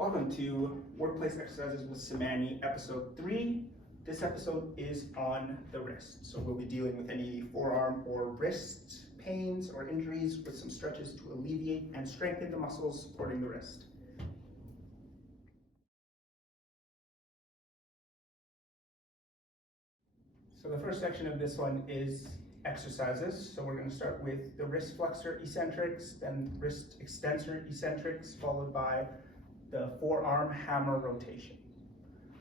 Welcome to Workplace Exercises with Samani, episode 3. This episode is on the wrist. So we'll be dealing with any forearm or wrist pains or injuries with some stretches to alleviate and strengthen the muscles supporting the wrist. So the first section of this one is exercises. So we're going to start with the wrist flexor eccentrics, then wrist extensor eccentrics, followed by the forearm hammer rotation.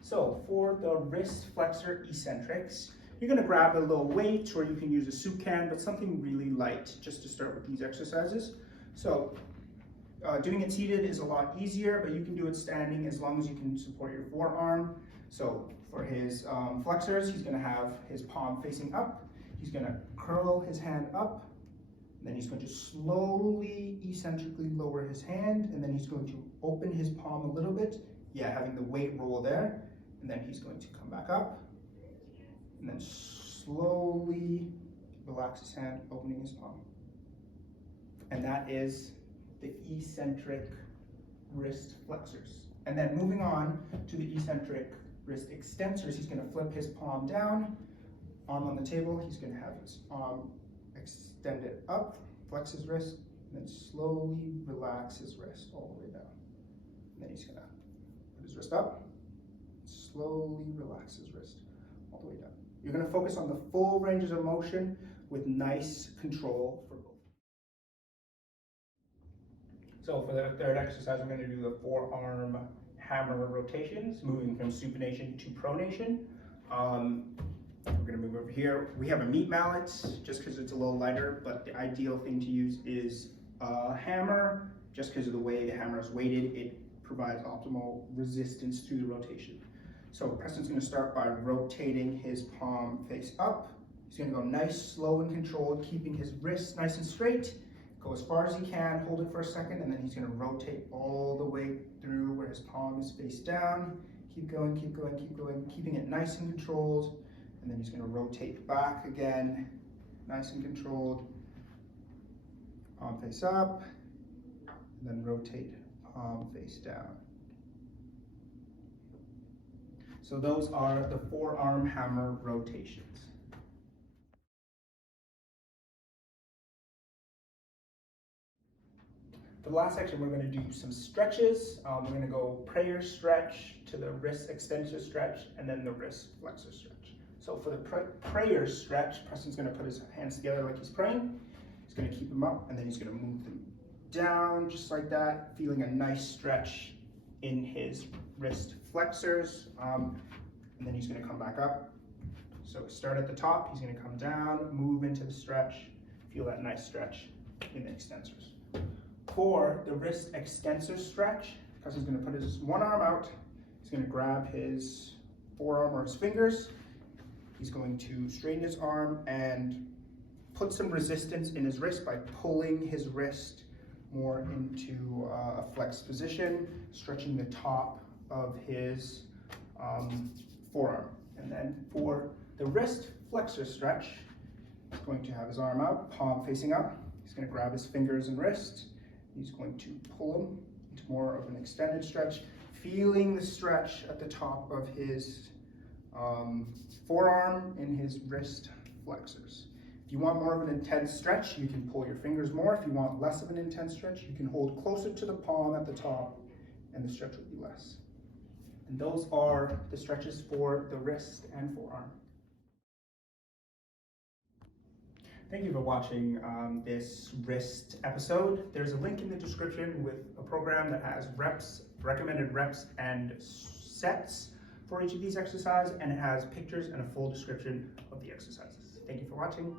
So for the wrist flexor eccentrics, you're going to grab a little weight, or you can use a soup can, but something really light just to start with these exercises. So doing it seated is a lot easier, but you can do it standing as long as you can support your forearm. So for his flexors, he's going to have his palm facing up. He's going to curl his hand up. Then he's going to slowly, eccentrically lower his hand, and then he's going to open his palm a little bit. Yeah, having the weight roll there. And then he's going to come back up, and then slowly relax his hand, opening his palm. And that is the eccentric wrist flexors. And then moving on to the eccentric wrist extensors, he's going to flip his palm down, arm on the table. He's going to have his arm extend it up, flex his wrist, and then slowly relax his wrist all the way down. And then he's going to put his wrist up, slowly relax his wrist all the way down. You're going to focus on the full ranges of motion with nice control for both. So for the third exercise, we're going to do the forearm hammer rotations, moving from supination to pronation. We're going to move over here. We have a meat mallet just because it's a little lighter, but the ideal thing to use is a hammer. Just because of the way the hammer is weighted, it provides optimal resistance to the rotation. So Preston's going to start by rotating his palm face up. He's going to go nice, slow, and controlled, keeping his wrist nice and straight. Go as far as he can, hold it for a second, and then he's going to rotate all the way through where his palm is face down. Keep going, keep going, keep going, keeping it nice and controlled. And then he's going to rotate back again, nice and controlled. Palm face up, and then rotate palm face down. So those are the forearm hammer rotations. For the last section, we're going to do some stretches. We're going to go prayer stretch to the wrist extensor stretch, and then the wrist flexor stretch. So for the prayer stretch, Preston's going to put his hands together like he's praying. He's going to keep them up, and then he's going to move them down just like that, feeling a nice stretch in his wrist flexors. And then he's going to come back up. So start at the top, he's going to come down, move into the stretch, feel that nice stretch in the extensors. For the wrist extensor stretch, because he's going to put his one arm out, he's going to grab his forearm or his fingers. He's going to straighten his arm and put some resistance in his wrist by pulling his wrist more into a flexed position, stretching the top of his forearm. And then for the wrist flexor stretch, he's going to have his arm out, palm facing up. He's going to grab his fingers and wrist. He's going to pull them into more of an extended stretch, feeling the stretch at the top of his forearm and his wrist flexors. If you want more of an intense stretch, you can pull your fingers more. If you want less of an intense stretch, you can hold closer to the palm at the top, and the stretch will be less. And those are the stretches for the wrist and forearm. Thank you for watching this wrist episode. There's a link in the description with a program that has reps, recommended reps and sets for each of these exercises, and it has pictures and a full description of the exercises. Thank you for watching.